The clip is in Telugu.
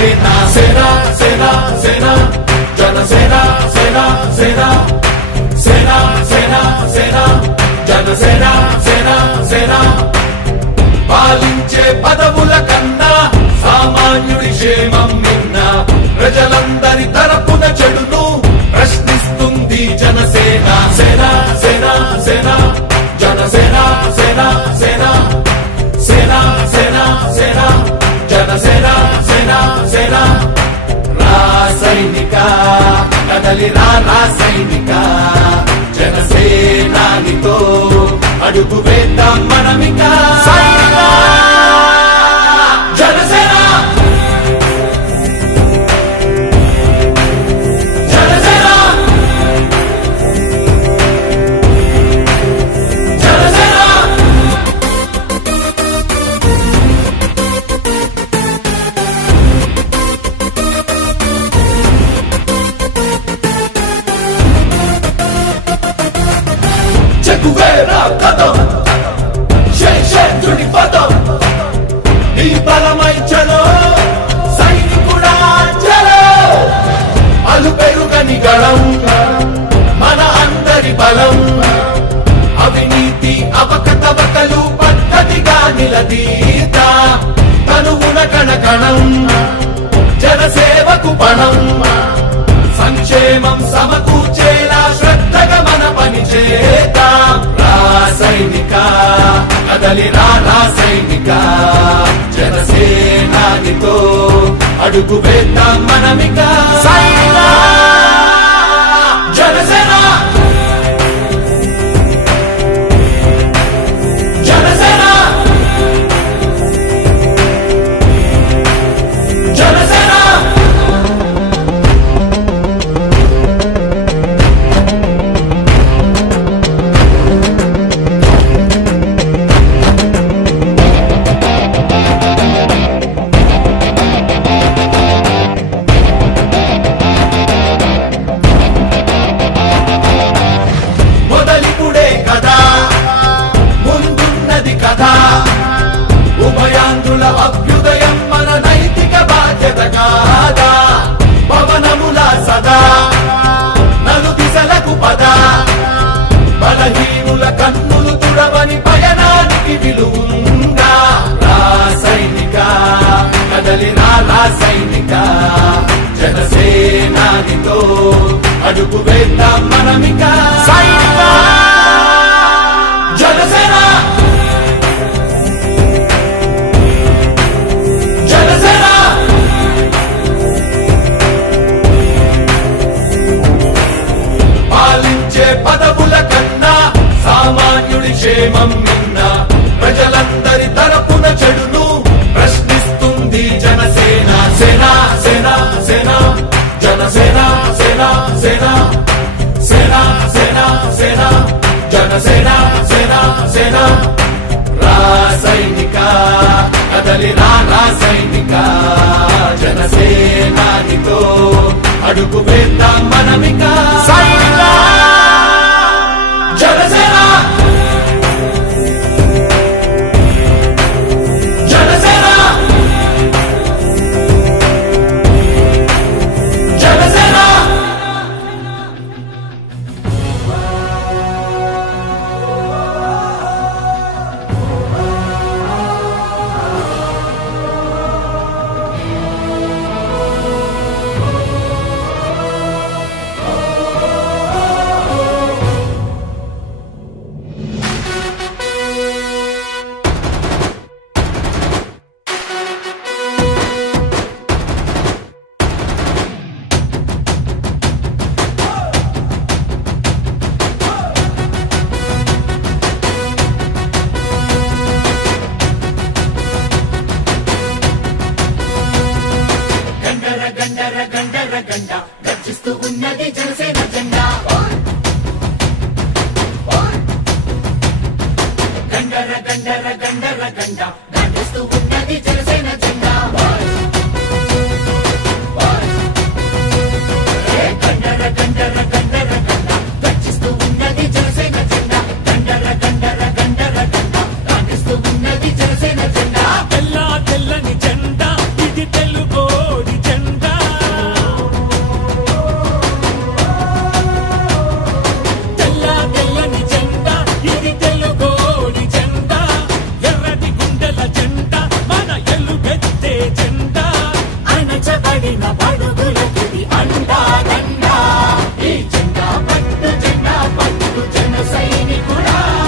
జనసేన సేన సేన సేన జనసేన సేన సేన సేన సేన సేన జనసేన సేన సేన పాలించే పదవుల కన్నా సామాన్యుడి క్షేమం నిన్న ప్రజలందరి తరపున చెడును ప్రశ్నిస్తుంది జనసేన సేన సేన సేన జనసేన సేన సేన సేన సేన సేన జనసేన సేన సేన రాసైనిక కదలిరా రాసైనిక జనసేనానితో అడుగు వేద్దాం మనమిక జనసేన జనసేన జనసేన చెగువేరా కదం శేషేంద్రుడి పదం నీ బలమై చలో సైనికుడా చలో అలు పెరుగని గళం మన అందరి బలం అవినీతి అవకతవకలు పద్ధతిగా నిలదీత తనువున కణకణం జనసేవకు పణం సంక్షేమం సమకూర్చేలా శ్రద్ధగా మన పని చేద్దాం రాసైనిక కదలిరా రాసైనిక జనసేనానితో అడుగు వేద్దాం మనమిక జనసేన జనసేన జనసేన ఉభయాంధ్రుల అభ్యుదయం మన నైతిక బాధ్యత కాదా పవనముల సదా నలు దిశలకు పద బలహీనుల కన్నులు తుడవని పయనానికి విలువుందా రాసైనిక కదలిరా రాసైనిక జనసేనానితో అడుగు వేద్దాం మనమిక జనసేన జనసేన పాలించే పదవుల కన్నా సామాన్యుడి క్షేమం నిన్న ప్రజలందరి తరపున చెడును ప్రశ్నిస్తుంది జనసేన సేన సేన సేన జనసేన సేన సేన సేన సేన సేన జనసేన సేన సేన రాసైనిక కదలిరా రాసైనిక జనసేనానితో అడుగు వేద్దాం మనమిక జనసేన జనసేన జనసేన గర్జిస్తూ ఉన్నది జనసేన జెండా గండర గండర గండర గండ గర్జిస్తూ ఉన్నది జనసేన జెండా గండర గండర గండర గండ గర్జిస్తూ ఉన్నది జనసేన జెండా గండర గండర గండర గండ గర్జిస్తూ ఉన్నది జనసేన జెండా తెల్లని జెండా ఇది తెలుగోడి సైనికుడా